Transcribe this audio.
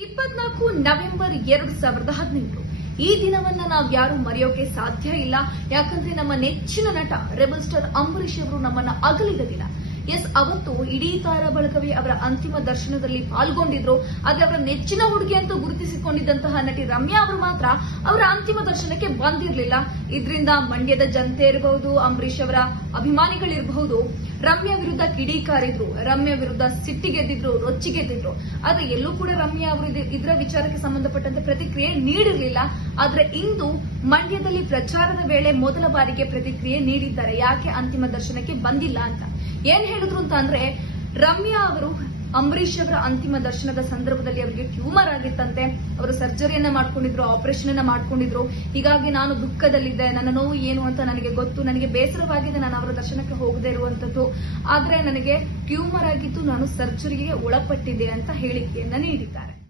24 November 2018 ಈ ದಿನವನ್ನ ನಾವು ಯಾರು ಮರೆಯೋಕೆ ಸಾಧ್ಯ ಇಲ್ಲ. ಯಾಕಂದ್ರೆ ನಮ್ಮ ನೆಚ್ಚಿನ ನಟ ರೆಬಲ್ ಸ್ಟಾರ್ ಅಂಬರೀಶ್ ಅವರು ನಮ್ಮನ್ನ ಅಗಲಿದ ದಿನ. ಎಸ್, ಅವತ್ತು ಇಡೀ ತಾರಾ ಬಳಗವೇ ಅವರ ಅಂತಿಮ ದರ್ಶನದಲ್ಲಿ ಪಾಲ್ಗೊಂಡಿದ್ರು. ಆದ್ರೆ ಅವರ ನೆಚ್ಚಿನ ಹುಡುಗಿ ಅಂತೂ ಗುರುತಿಸಿಕೊಂಡಿದ್ದಂತಹ ನಟಿ ರಮ್ಯಾ ಅವರು ಮಾತ್ರ ಅವರ ಅಂತಿಮ ದರ್ಶನಕ್ಕೆ ಬಂದಿರಲಿಲ್ಲ. ಇದರಿಂದ ಮಂಡ್ಯದ ಜನತೆ ಇರಬಹುದು, ಅಂಬರೀಶ್ ಅವರ ಅಭಿಮಾನಿಗಳಿರಬಹುದು, ರಮ್ಯಾ ವಿರುದ್ಧ ಕಿಡಿಕಾರಿದ್ರು, ರಮ್ಯಾ ವಿರುದ್ಧ ಸಿಟ್ಟಿಗೆದ್ದಿದ್ರು, ರೊಚ್ಚಿಗೆದ್ದಿದ್ರು. ಆದ್ರೆ ಎಲ್ಲೂ ಕೂಡ ರಮ್ಯಾ ಅವರು ಇದರ ವಿಚಾರಕ್ಕೆ ಸಂಬಂಧಪಟ್ಟಂತೆ ಪ್ರತಿಕ್ರಿಯೆ ನೀಡಿರಲಿಲ್ಲ. ಆದ್ರೆ ಇಂದು ಮಂಡ್ಯದಲ್ಲಿ ಪ್ರಚಾರದ ವೇಳೆ ಮೊದಲ ಬಾರಿಗೆ ಪ್ರತಿಕ್ರಿಯೆ ನೀಡಿದ್ದಾರೆ. ಯಾಕೆ ಅಂತಿಮ ದರ್ಶನಕ್ಕೆ ಬಂದಿಲ್ಲ ಅಂತ ಏನ್ ಹೇಳಿದ್ರು ಅಂತ ಅಂದ್ರೆ, ರಮ್ಯಾ ಅವರು ಅಂಬರೀಶ್ ಅವರ ಅಂತಿಮ ದರ್ಶನದ ಸಂದರ್ಭದಲ್ಲಿ ಅವರಿಗೆ ಟ್ಯೂಮರ್ ಆಗಿತ್ತಂತೆ. ಅವರು ಸರ್ಜರಿಯನ್ನ ಮಾಡ್ಕೊಂಡಿದ್ರು, ಆಪರೇಷನ್ ಅನ್ನ ಮಾಡ್ಕೊಂಡಿದ್ರು. ಹೀಗಾಗಿ ನಾನು ದುಃಖದಲ್ಲಿದ್ದೆ, ನನ್ನ ನೋವು ಏನು ಅಂತ ನನಗೆ ಗೊತ್ತು, ನನಗೆ ಬೇಸರವಾಗಿದೆ ನಾನು ಅವರ ದರ್ಶನಕ್ಕೆ ಹೋಗದೆ ಇರುವಂತದ್ದು. ಆದ್ರೆ ನನಗೆ ಟ್ಯೂಮರ್ ಆಗಿದ್ದು ನಾನು ಸರ್ಜರಿಗೆ ಒಳಪಟ್ಟಿದ್ದೆ ಅಂತ ಹೇಳಿಕೆಯನ್ನ ನೀಡಿದ್ದಾರೆ.